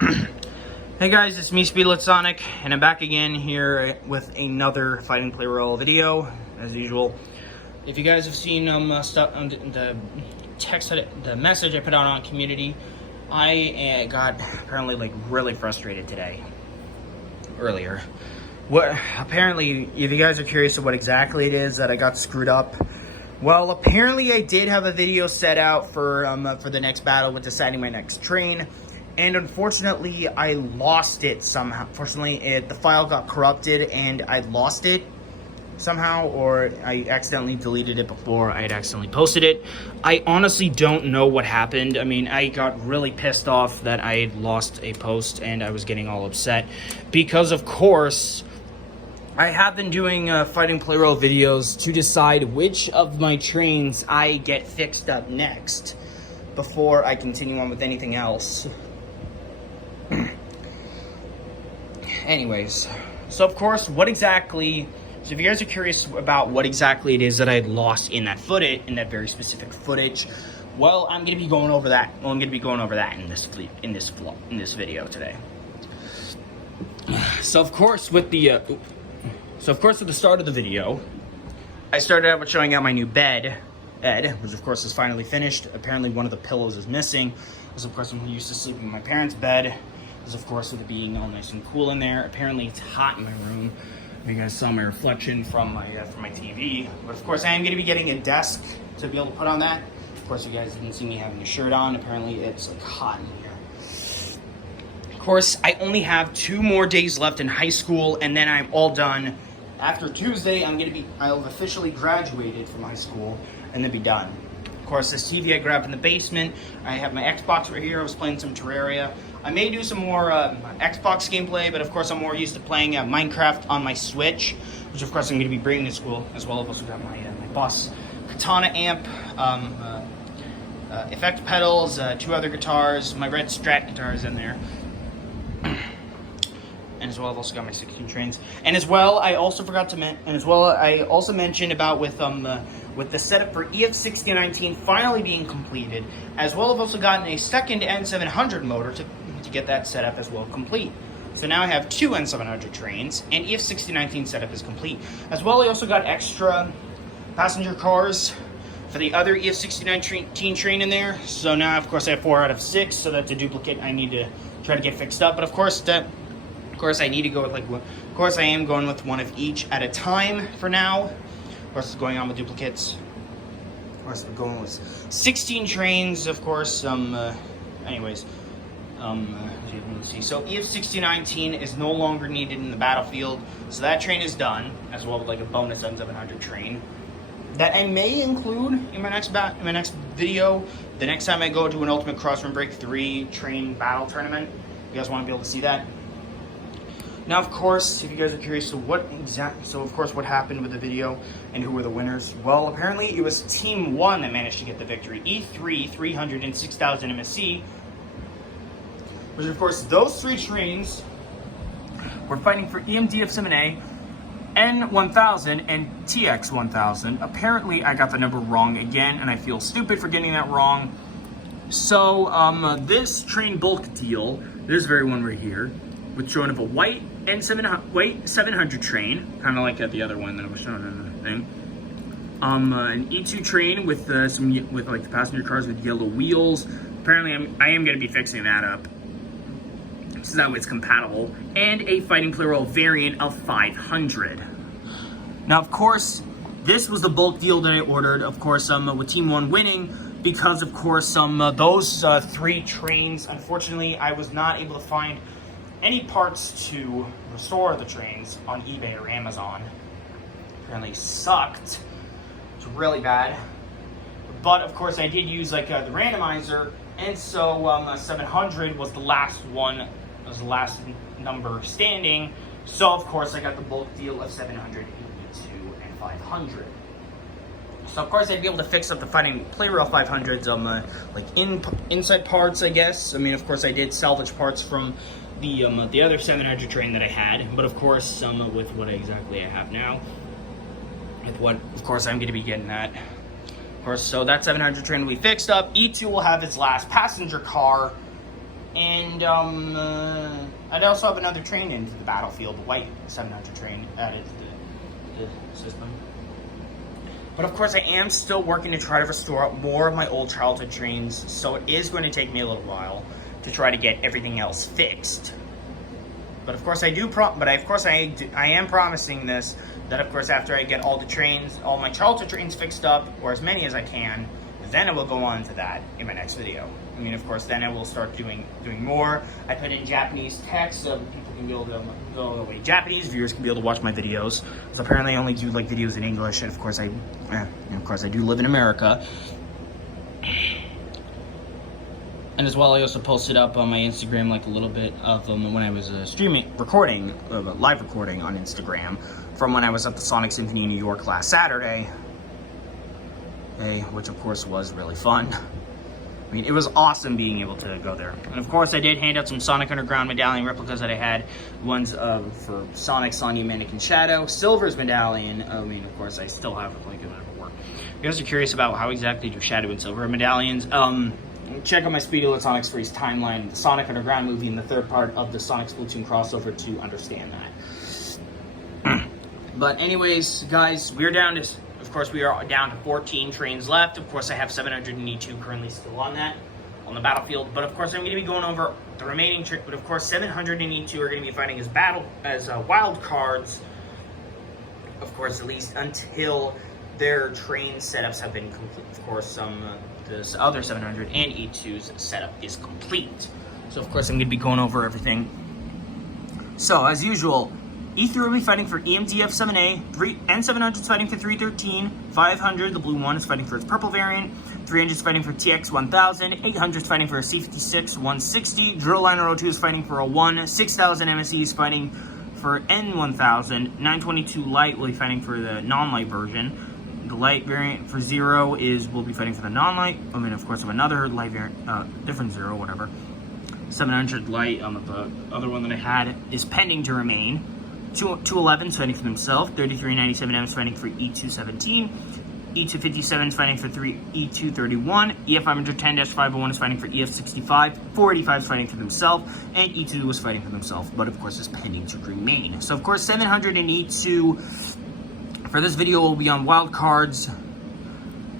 Hey guys, it's me, Speedlet Sonic, and I'm back again here with another Fighting Plarail video, as usual. If you guys have seen stuff on the message I put out on community, I got apparently really frustrated today. Earlier, apparently, if you guys are curious of what exactly it is that I got screwed up, well, apparently I did have a video set out for the next battle with deciding my next train. And unfortunately, I lost it somehow. Fortunately, the file got corrupted and I lost it somehow, or I accidentally deleted it before I had accidentally posted it. I honestly don't know what happened. I mean, I got really pissed off that I had lost a post and I was getting all upset because, of course, I have been doing Fighting Plarail videos to decide which of my trains I get fixed up next before I continue on with anything else. Anyways, so of course, so if you guys are curious about what exactly it is that I had lost in that footage, in that very specific footage, well, I'm going to be going over that. Well, I'm going to be going over that in this video today. So of course, with the start of the video, I started out with showing out my new bed, which of course is finally finished. Apparently, one of the pillows is missing, because of course I'm used to sleeping in my parents' bed. Of course, with it being all nice and cool in there. Apparently it's hot in my room. You guys saw my reflection from my TV. But of course I am going to be getting a desk to be able to put on that. Of course you guys didn't see me having a shirt on. Apparently it's like hot in here. Of course I only have 2 more days left in high school and then I'm all done. After Tuesday I'll have officially graduated from high school and then be done. Of course, this TV I grabbed in the basement. I have my Xbox right here. I was playing some Terraria. I may do some more Xbox gameplay, but of course I'm more used to playing Minecraft on my Switch, which of course I'm going to be bringing to school as well. I've also got my Boss Katana amp, effect pedals, 2 other guitars, my red Strat guitars in there. And as well, I've also got my 16 trains. And as well, I also mentioned about with the setup for EF6019 finally being completed. As well, I've also gotten a second N700 motor to get that setup as well complete. So now I have 2 N700 trains, and EF6019 setup is complete. As well, I also got extra passenger cars for the other EF6019 train in there. So now, of course, I have 4 out of 6. So that's a duplicate I need to try to get fixed up. But of course, I need to go with of course I am going with 1 of each at a time for now. Of course, it's going on with duplicates. Of course, I'm going with 16 trains, of course. Anyways, let's see. So EF6019 is no longer needed in the battlefield, so that train is done, as well as like a bonus N700 train that I may include in my next video. The next time I go to an Ultimate Crossrun Break 3 train battle tournament, you guys want to be able to see that. Now, of course, if you guys are curious, what happened with the video and who were the winners? Well, apparently it was Team 1 that managed to get the victory. E3 and 6000 MSC, which of course those 3 trains were fighting for EMDF7A, N1000, and TX1000. Apparently, I got the number wrong again, and I feel stupid for getting that wrong. So, this train bulk deal, this very one right here, with showing of a white N700 train, kind of like the other one that I was showing in the thing. An E2 train with the passenger cars with yellow wheels. Apparently, I am going to be fixing that up, so that way it's compatible. And a Fighting Plarail variant of 500. Now, of course, this was the bulk deal that I ordered. Of course, with Team 1 winning, because of course those 3 trains. Unfortunately, I was not able to find any parts to restore the trains on eBay or Amazon. Apparently sucked. It's really bad. But of course I did use the randomizer, and so 700 was the last one, was the last number standing. So of course I got the bulk deal of 700, 82, and 500. So of course I'd be able to fix up the Fighting Plarail 500s, inside parts, I guess. I mean, of course I did salvage parts from the other 700 train that I had, but of course with what exactly I have now, with what of course I'm going to be getting at. Of course, so that 700 train will be fixed up. E2 will have its last passenger car, And I'd also have another train into the battlefield, the white 700 train added to the system. But of course, I am still working to try to restore more of my old childhood trains, so it is going to take me a little while to try to get everything else fixed. But of course, I am promising this, that of course, after I get all the trains, all my childhood trains fixed up, or as many as I can, then I will go on to that in my next video. I mean, of course, then I will start doing more. I put in Japanese text so people can be able to go away. Japanese viewers can be able to watch my videos. Because apparently, I only do like videos in English, and of course, I do live in America. And as well, I also posted up on my Instagram like a little bit of them when I was live recording on Instagram from when I was at the Sonic Symphony in New York last Saturday. Which of course was really fun. I mean, it was awesome being able to go there. And of course, I did hand out some Sonic Underground medallion replicas that I had. Ones for Sonic, Sonya, Mannequin Shadow, Silver's medallion. I mean, of course, I still have it like before. If you guys are curious about how exactly do Shadow and Silver medallions, check out my Speedo at Sonic's Freeze timeline, the Sonic Underground movie, and the third part of the Sonic Splatoon crossover to understand that. But anyways, guys, we are down to 14 trains left. Of course, I have 782 currently still on the battlefield. But of course, I'm going to be going over the remaining but of course, 782 are going to be fighting as wild cards. Of course, at least until their train setups have been complete. Of course, the other 782's setup is complete. So of course, I'm going to be going over everything. So as usual, E3 will be fighting for EMDF7A, N700 is fighting for 313, 500, the blue one, is fighting for its purple variant, 300 is fighting for TX1000, 800 is fighting for a C56 160, Drilliner 02 is fighting for a 1, 6000 MSE is fighting for N1000, 922 Light will be fighting for the non-light version. The light variant for 0 will be fighting for the non-light. I mean, of course, of another light variant, different 0, whatever. 700 Light, the other one that I had, is pending to remain. 211 is fighting for themselves. 3397M is fighting for E217. E257 is fighting for E231. EF510-501 is fighting for EF65. 485 is fighting for themselves. And E2 was fighting for themselves, but of course is pending to remain. So of course 700 and E2 for this video will be on wild cards.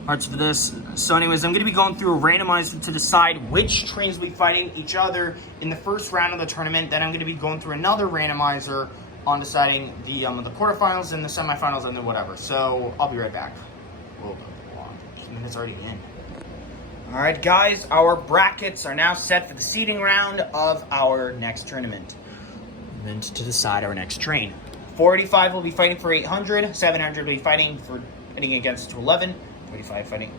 Parts for this. So anyways, I'm going to be going through a randomizer to decide which trains will be fighting each other in the first round of the tournament. Then I'm going to be going through another randomizer on deciding the quarterfinals and the semifinals and then whatever. So I'll be right back. Whoa, 2 minutes already in. All right, guys, our brackets are now set for the seeding round of our next tournament. And then to decide our next train. 485 will be fighting for 800. 700 will be fighting against 211. 45 fighting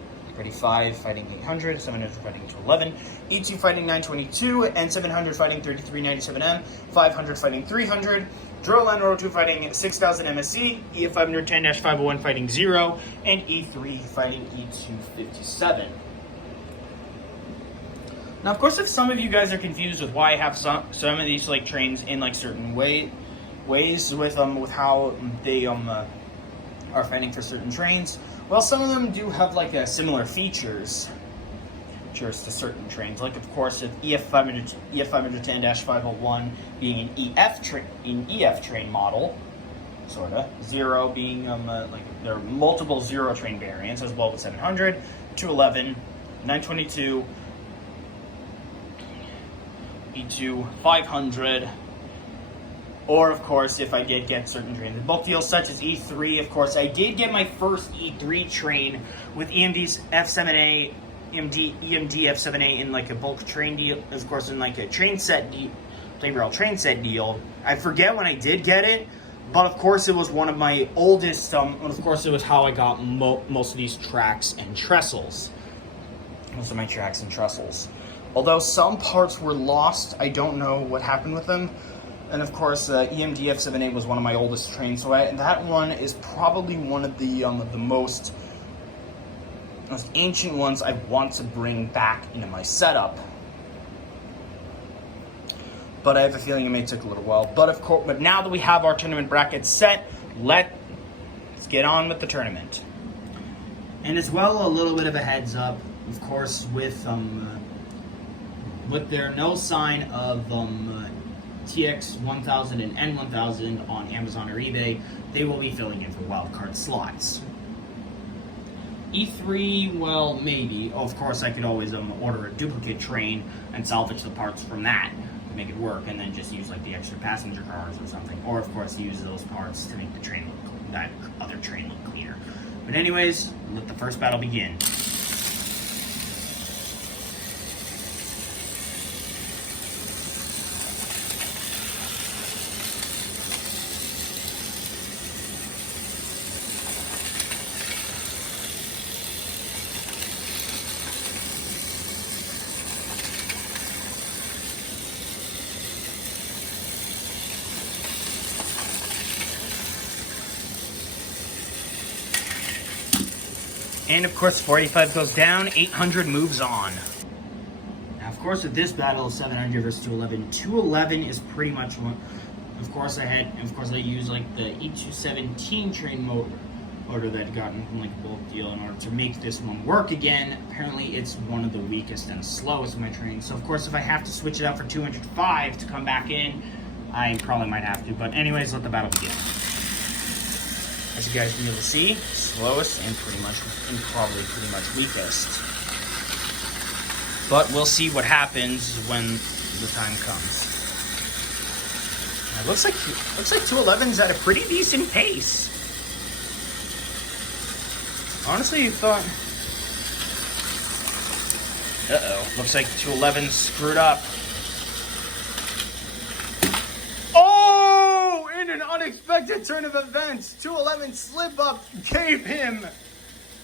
800, 700 fighting 211, E2 fighting 922, and 700 fighting 3397M, 500 fighting 300, Drilliner 02 fighting 6000 MSE, EF510-501 fighting 0, and E3 fighting E257. Now, of course, if some of you guys are confused with why I have some of these like trains in like certain ways with how they are fighting for certain trains. Well, some of them do have like similar features to certain trains. Like of course, if EF510-501 being an EF train model, sorta. 0 being like there are multiple 0 train variants as well as 700, 211, 922, E2, 500. Or, of course, if I did get certain trains in bulk deals, such as E3, of course, I did get my first E3 train with EMD's F7A, EMD-F7A in, like, a bulk train deal, of course, in, like, a train set deal, Plarail train set deal. I forget when I did get it, but, of course, it was one of my oldest, and, of course, it was how I got most of these tracks and trestles. Most of my tracks and trestles. Although some parts were lost, I don't know what happened with them. And of course, EMD-F7A was one of my oldest trains, so that one is probably one of the most ancient ones I want to bring back into my setup. But I have a feeling it may take a little while. But now that we have our tournament brackets set, let's get on with the tournament. And as well, a little bit of a heads up, of course, with but there are no sign of TX1000 and N1000 on Amazon or eBay. They will be filling in for wildcard slots. E3, well, maybe. Oh, of course, I could always order a duplicate train and salvage the parts from that to make it work, and then just use like the extra passenger cars or something. Or, of course, use those parts to make the train look, that other train look cleaner. But anyways, let the first battle begin. And of course, 45 goes down, 800 moves on. Now, of course, with this battle, 700 versus 211, 211 is pretty much one. Of course, I used like the E217 train motor that I'd gotten from like a bulk deal in order to make this one work again. Apparently, it's one of the weakest and slowest of my trains. So, of course, if I have to switch it out for 205 to come back in, I probably might have to. But anyways, let the battle begin. As you guys can be able to see, slowest and probably pretty much weakest. But we'll see what happens when the time comes. It looks like 211's at a pretty decent pace. Honestly, you thought. Looks like 211 screwed up. An unexpected turn of events. 211 slip up gave him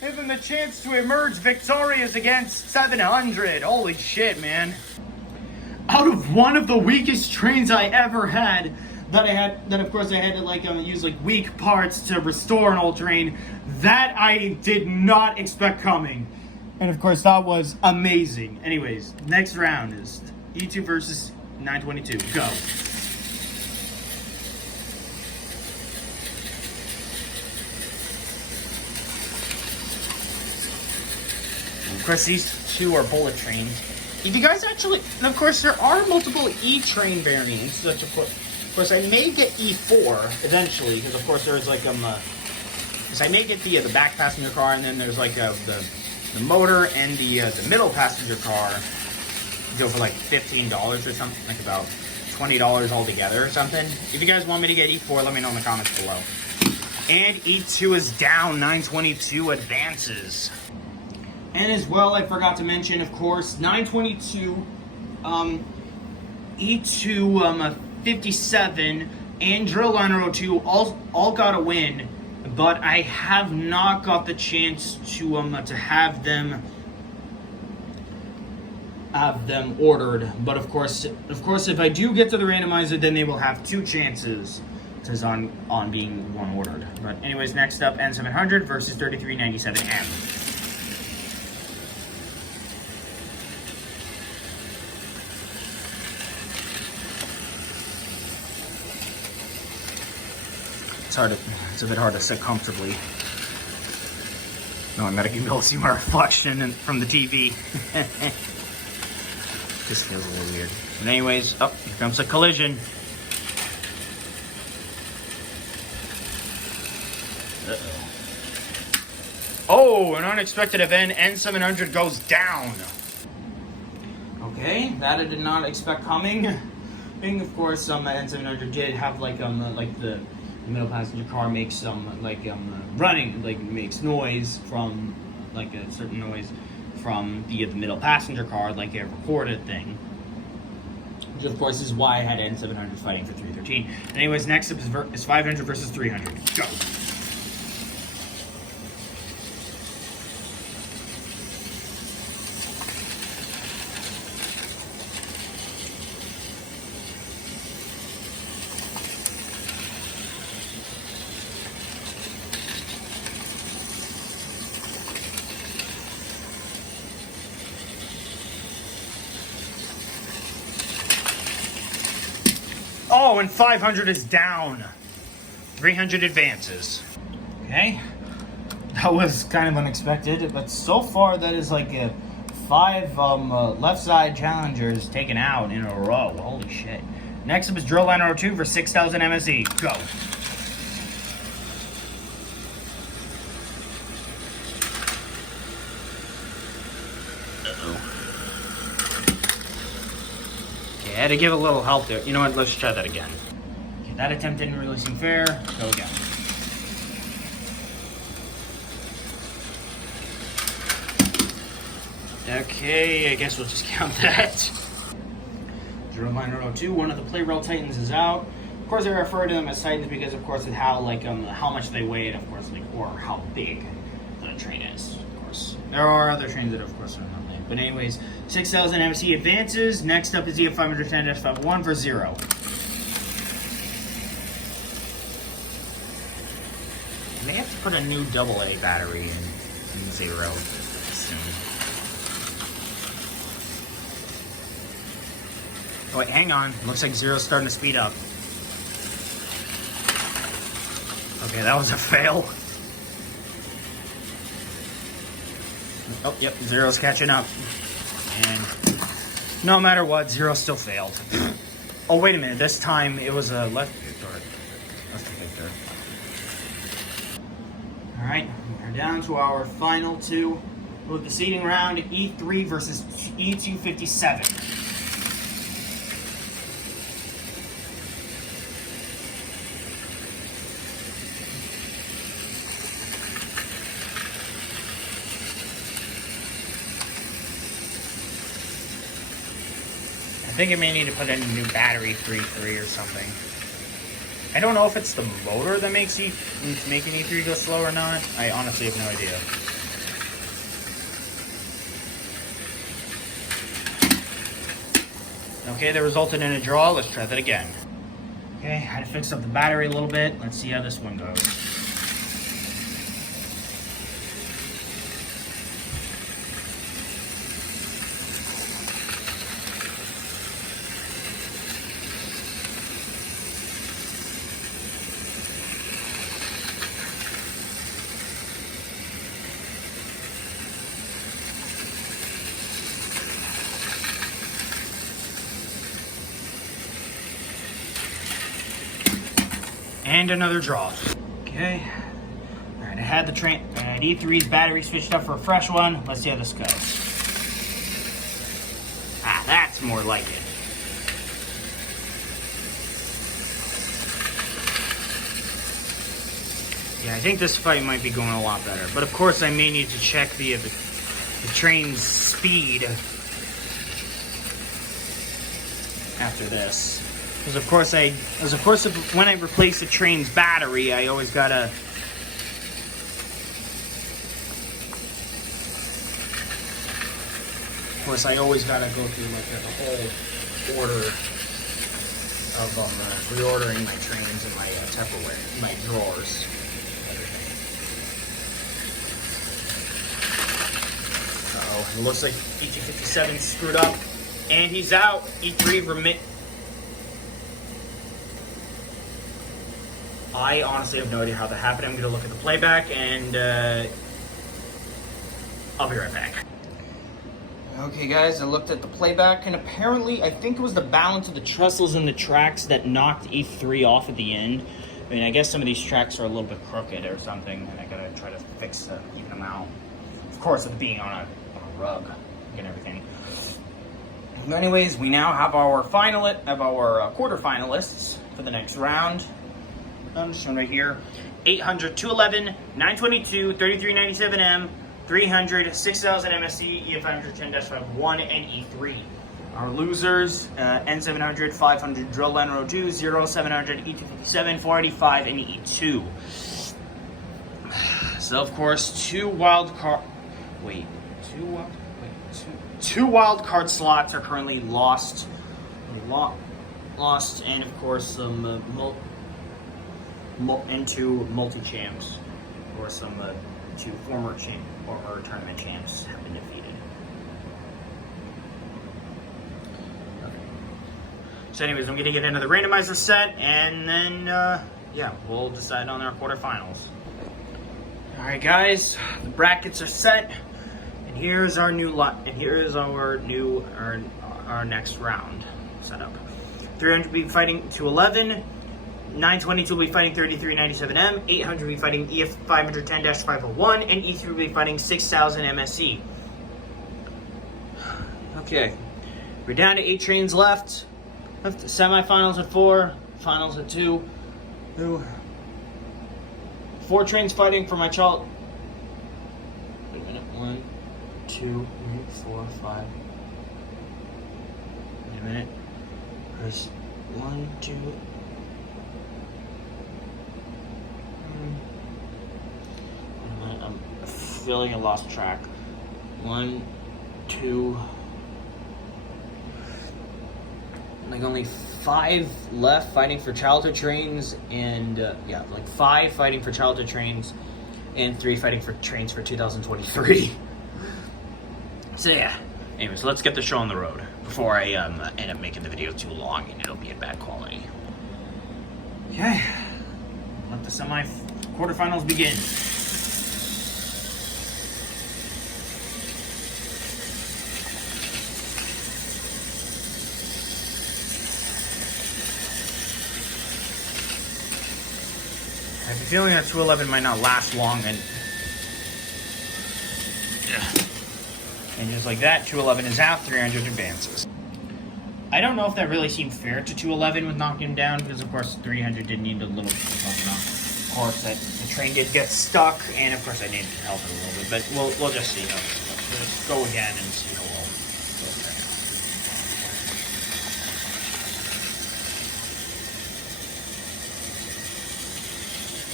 the chance to emerge victorious against 700. Holy shit, man. Out of one of the weakest trains I ever had, that of course I had to like use like weak parts to restore an old train, that I did not expect coming. And of course that was amazing. Anyways, next round is E2 versus 922. Go. Of course, these two are bullet trains. If you guys actually, and of course, there are multiple E-train variants. Which of course, I may get E4 eventually, because of course there's like because I may get the back passenger car, and then there's like the motor and the middle passenger car. Go for like $15 or something, like about $20 altogether or something. If you guys want me to get E4, let me know in the comments below. And E2 is down. 922 advances. And as well, I forgot to mention, of course, 922, E2 57, and Drilliner 02 all got a win, but I have not got the chance to have them ordered. But of course, if I do get to the randomizer, then they will have two chances on being one ordered. But anyways, next up, N700 versus 3397M. It's a bit hard to sit comfortably. No, I'm gonna be able to see my reflection from the TV. Just feels a little weird. But anyways, here comes a collision. Oh, an unexpected event. N700 goes down. Okay, that I did not expect coming. Being, of course, N700 did have like the middle passenger car makes some running, makes noise from a certain noise from the middle passenger car, like a recorded thing. Which of course is why I had N700 fighting for 313. Anyways, next up is 500 versus 300. Go. Oh, and 500 is down. 300 advances. Okay. That was kind of unexpected, but so far that is like a 5 left side challengers taken out in a row. Holy shit. Next up is Drill Line 02 for 6,000 MSE. Go. Okay, I had to give a little help there. You know what? Let's try that again. Okay, that attempt didn't really seem fair. Go again. Okay, I guess we'll just count that. Drill Line 02, one of the Plarail Titans is out. Of course, I refer to them as Titans because, of course, of how how much they weigh, and of course, or how big the train is. Of course, there are other trains that, of course, are not big. But anyways, 6,000 MSE advances. Next up is EF510-51 for 0. And they have to put a new AA battery in 0 soon. Oh, wait, hang on. Looks like 0's starting to speed up. Okay, that was a fail. Oh, yep, 0's catching up. And no matter what, 0 still failed. Oh, wait a minute. This time it was a left victor. Left victor. All right, we're down to our final two. With the seeding round, E3 versus E257. I think I may need to put in a new battery for E3 or something. I don't know if it's the motor that makes making E3 go slow or not. I honestly have no idea. Okay, that resulted in a draw. Let's try that again. Okay, I had to fix up the battery a little bit. Let's see how this one goes. And another draw. Okay. All right, I had E3's battery switched up for a fresh one. Let's see how this goes. Ah, that's more like it. Yeah, I think this fight might be going a lot better. But of course, I may need to check the train's speed after this. Because of course, when I replace the train's battery, I always gotta. Of course, I always gotta go through like the whole order of reordering my trains and my Tupperware, my drawers. Uh-oh, it looks like E257 screwed up, and he's out. E3 remit. I honestly have no idea how that happened. I'm going to look at the playback, and I'll be right back. Okay, guys, I looked at the playback, and apparently, I think it was the balance of the trestles and the tracks that knocked E3 off at the end. I mean, I guess some of these tracks are a little bit crooked or something, and I got to try to fix to even them out. Of course, with being on a rug and everything. But anyways, we now have our quarterfinalists for the next round. This one right here, 800, 211, 922, 3397M, 300, 6000 MSE, EF510-51, and E3. Our losers, N700, 500, Drill Line 02, 0700, E257, 485, and E2. So, of course, two wild card slots are currently lost, and of course some and two multi-champs, or some two former tournament champs have been defeated. Okay. So anyways, I'm going to get into the randomizer set, and then, yeah, we'll decide on our quarterfinals. Alright guys, the brackets are set. And here's our new lot. And here is our next round setup. 300 will be fighting 211. 922 will be fighting 3397M. 800 will be fighting EF510-501, and E3 will be fighting 6000 MSE. Okay, we're down to 8 trains left. Semifinals at 4, finals at 2. 4 trains fighting for my child. Wait a minute. 1, 2, 3, 4, 5. Wait a minute. There's 1, 2. I'm feeling I lost track. 1, 2. Like only 5 left fighting for childhood trains, and like 5 fighting for childhood trains, and 3 fighting for trains for 2023. So yeah. Anyways, let's get the show on the road before I end up making the video too long and it'll be in bad quality. Okay. Let the quarterfinals begin. I have a feeling that 211 might not last long, and just like that, 211 is out, 300 advances. I don't know if that really seemed fair to 211 with knocking him down, because of course 300 did need a little bit of help. Of course, that the train did get stuck, and of course I needed help it a little bit, but we'll just see. We'll just go again and see how well it goes there.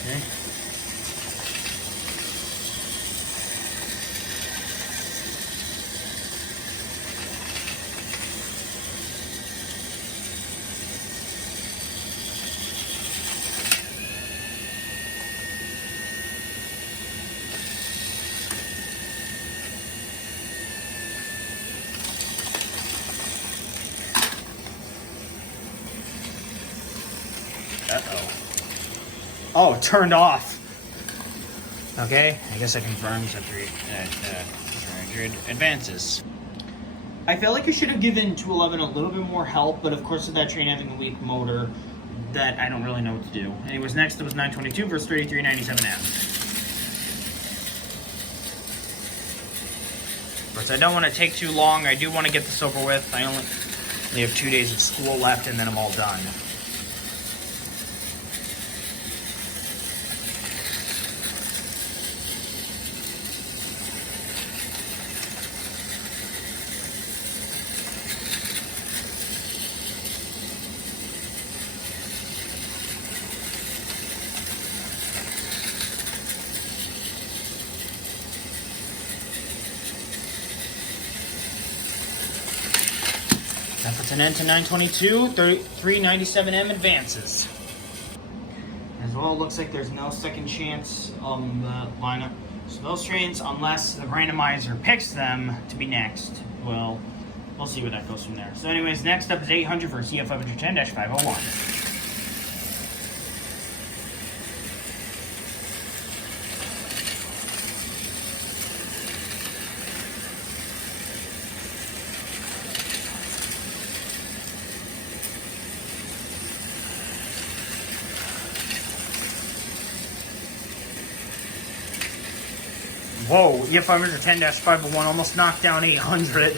Okay. Uh-oh. Oh, it turned off. Okay, I guess it confirms that 300 advances. I feel like I should have given 211 a little bit more help, but of course with that train having a weak motor, that I don't really know what to do. Anyways, next it was 922 versus 3397M. But I don't want to take too long. I do want to get this over with. I only have 2 days of school left and then I'm all done. That puts an end to 922, 397M advances. As well, it looks like there's no second chance on the lineup. So those trains, unless the randomizer picks them to be next, well, we'll see where that goes from there. So anyways, next up is 800 versus EF510-501. Whoa, EF510-501 almost knocked down 800.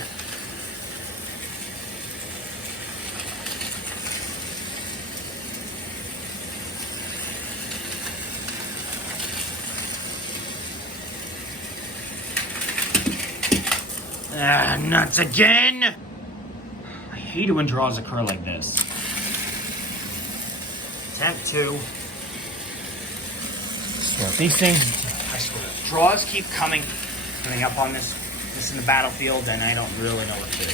Ah, nuts again! I hate it when draws occur like this. Attempt 2. So these things, I swear, draws keep coming up on this in the battlefield, and I don't really know what to do.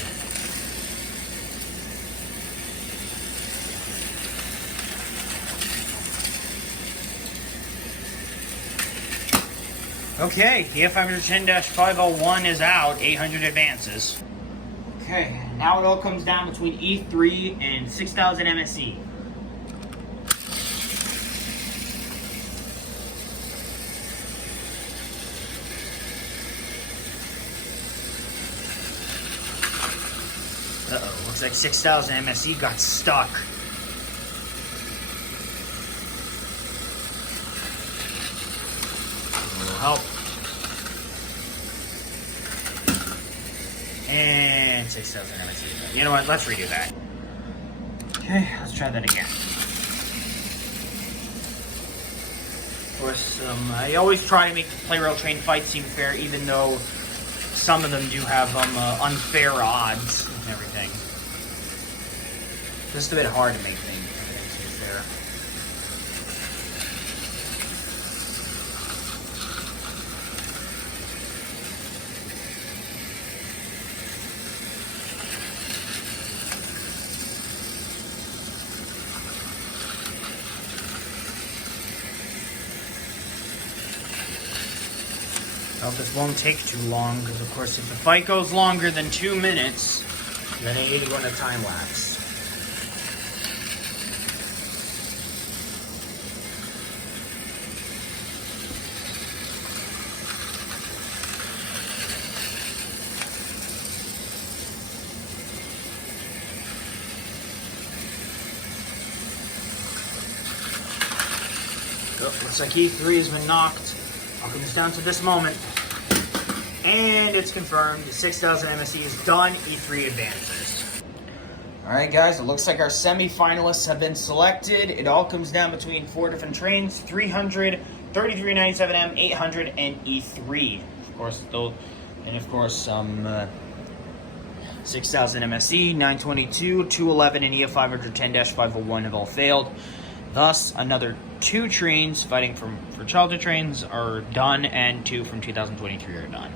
Okay, EF510-501 is out, 800 advances. Okay, now it all comes down between E3 and 6000 MSE. Looks like 6000 MSE got stuck. A little help. And 6000 MSE. You know what? Let's redo that. Okay, let's try that again. Of course, I always try to make the Plarail train fights seem fair, even though some of them do have unfair odds and everything. Just a bit hard to make things seem fair. I hope this won't take too long, because of course if the fight goes longer than 2 minutes, then I need to go into time lapse. Oh, looks like E3 has been knocked. All comes down to this moment. And it's confirmed. 6000 MSE is done. E3 advances. Alright guys, it looks like our semi-finalists have been selected. It all comes down between 4 different trains. 300, 3397M, 800, and E3. Of course, though, and of course, 6000 MSE, 922, 211, and EF500 10-501 have all failed. Thus, another 2 trains fighting for childhood trains are done, and 2 from 2023 are done.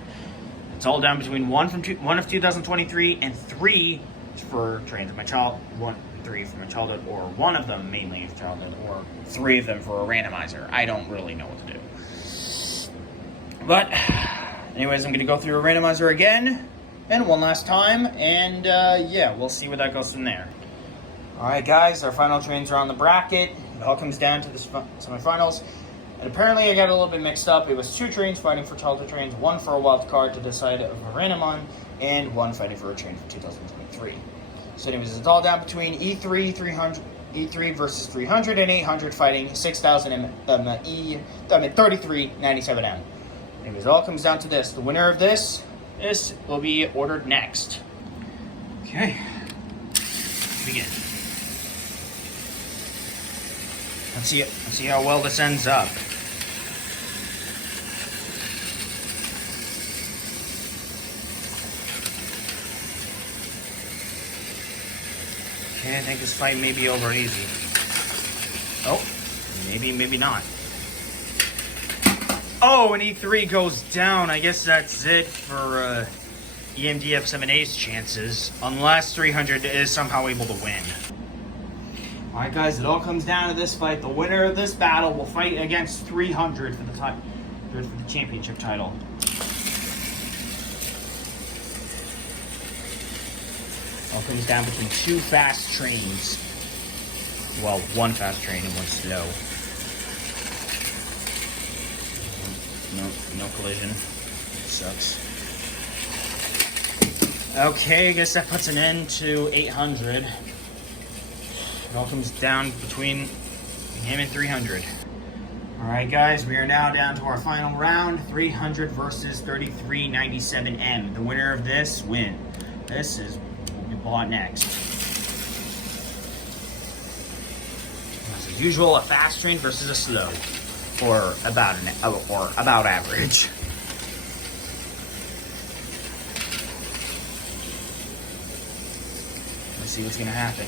It's all down between one of 2023 and 3 for trains of my child, 3 from my childhood, or 1 of them mainly of childhood, or 3 of them for a randomizer. I don't really know what to do. But, anyways, I'm going to go through a randomizer again, and one last time, and yeah, we'll see where that goes from there. Alright guys, our final trains are on the bracket. It all comes down to the semifinals. And apparently I got a little bit mixed up. It was 2 trains fighting for childhood trains, 1 for a wild card to decide of a random on, and 1 fighting for a train for 2023. So anyways, it's all down between E3 versus 300 and 800 fighting 6000 3397M. Anyways, it all comes down to this. The winner of this will be ordered next. Okay. Begin. Let's see how well this ends up. Okay, I think this fight may be over easy. Oh, maybe not. Oh, and E3 goes down. I guess that's it for EF6019's chances, unless 300 is somehow able to win. Alright guys, it all comes down to this fight. The winner of this battle will fight against 300 for the championship title. It all comes down between 2 fast trains. Well, 1 fast train and 1 slow. No collision. Sucks. Okay, I guess that puts an end to 800. It all comes down between him and 300. Alright guys, we are now down to our final round. 300 versus 3397M. The winner of this will be bought next. As usual, a fast train versus a slow. Or about average. Let's see what's gonna happen.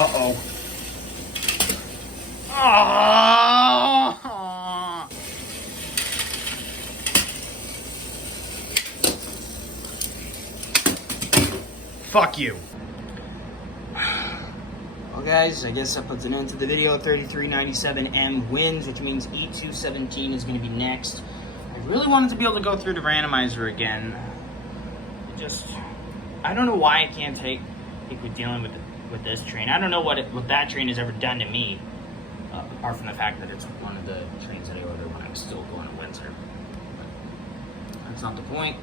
Uh-oh. Oh! Fuck you. Well guys, I guess that puts an end to the video. 3397M wins, which means E217 is going to be next. I really wanted to be able to go through the randomizer again. I don't know why I can't take with dealing with this train. I don't know what that train has ever done to me, apart from the fact that it's one of the trains that I ordered when I was still going to Windsor. But that's not the point.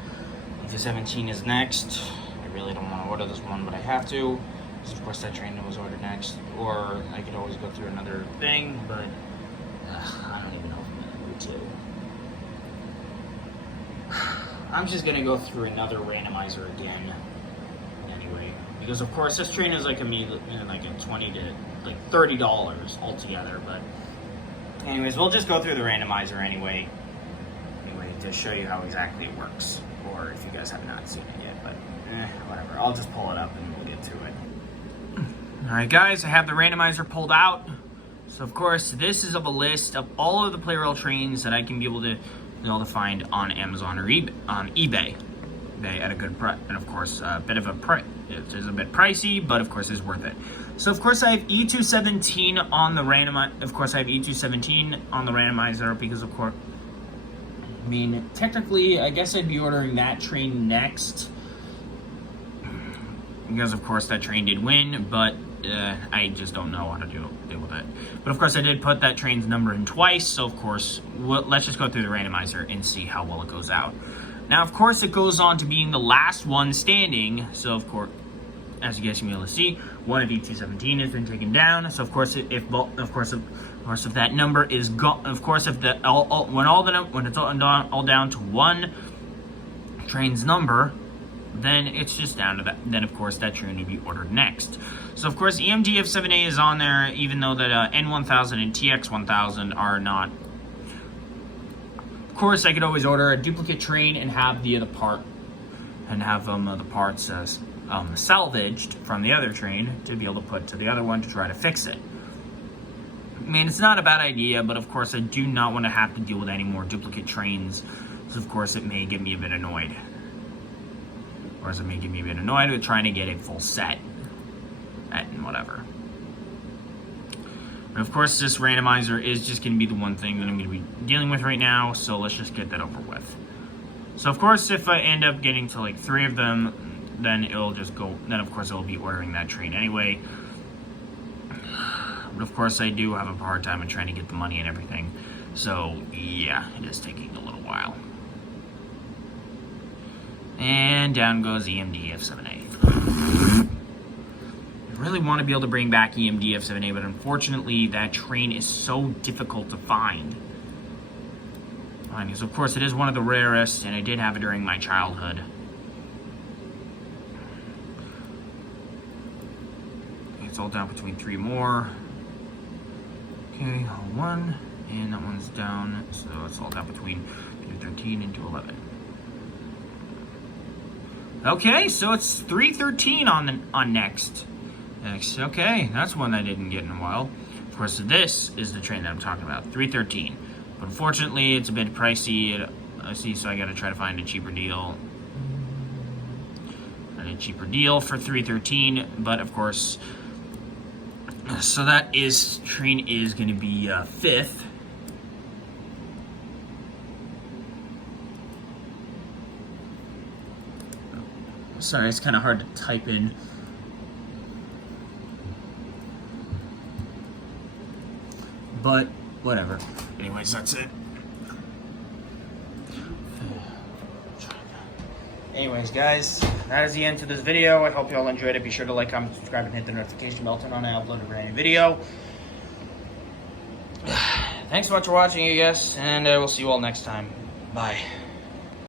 E217 is next. I really don't want to order this one, but I have to. Because of course that train was ordered next. Or I could always go through another thing, but I don't even know if I'm in the mood to. I'm just gonna go through another randomizer again. Anyway, because of course this train is like a $20 to like $30 altogether. But anyways, we'll just go through the randomizer anyway to show you how exactly it works. Or if you guys have not seen it yet, but whatever. I'll just pull it up and we'll get to it. Alright guys, I have the randomizer pulled out. So of course, this is of a list of all of the Plarail trains that I can be able to find on Amazon or eBay. They at a good price, and of course, a bit of a price. It is a bit pricey, but of course, it's worth it. So of course, I have E217 on the randomizer. Of course, I have E217 on the randomizer because of course, I mean, technically, I guess I'd be ordering that train next. Because of course that train did win, but I just don't know how to deal with it. But of course I did put that train's number in twice, so of course, let's just go through the randomizer and see how well it goes out. Now of course it goes on to being the last one standing, so of course, as you guys can be able to see, one of E217 has been taken down. So of course, if that number is gone, of course if the when it's all down to one train's number, then it's just down to that. Then of course that train would be ordered next. So of course EF7A is on there, even though that N1000 and TX1000 are not. Of course I could always order a duplicate train and have the other part, and have the parts salvaged from the other train to be able to put to the other one to try to fix it. I mean, it's not a bad idea, but of course I do not want to have to deal with any more duplicate trains. So of course it may get me a bit annoyed. Or it may get me a bit annoyed with trying to get a full set and whatever. But of course this randomizer is just going to be the one thing that I'm going to be dealing with right now, so let's just get that over with. So of course if I end up getting to like 3 of them, then it'll just go, then of course I'll be ordering that train anyway. But of course I do have a hard time in trying to get the money and everything. So yeah, it is taking a little while. And down goes EF7A. I really want to be able to bring back EF7A, but unfortunately that train is so difficult to find. Because of course it is one of the rarest, and I did have it during my childhood. It's all down between 3 more. Okay, 1, and that one's down, so it's all down between 213 and 211. Okay, so it's 313 on next. Okay, that's one I didn't get in a while. Of course, this is the train that I'm talking about, 313. But unfortunately, it's a bit pricey. So I got to try to find a cheaper deal. A cheaper deal for 313, but of course, so that train is going to be 5th. Sorry, it's kind of hard to type in. But whatever. Anyways, that's it. Anyways, guys, that is the end to this video. I hope you all enjoyed it. Be sure to like, comment, subscribe, and hit the notification bell. Turn on I upload a brand new video. Thanks so much for watching, I guess, and we'll see you all next time. Bye.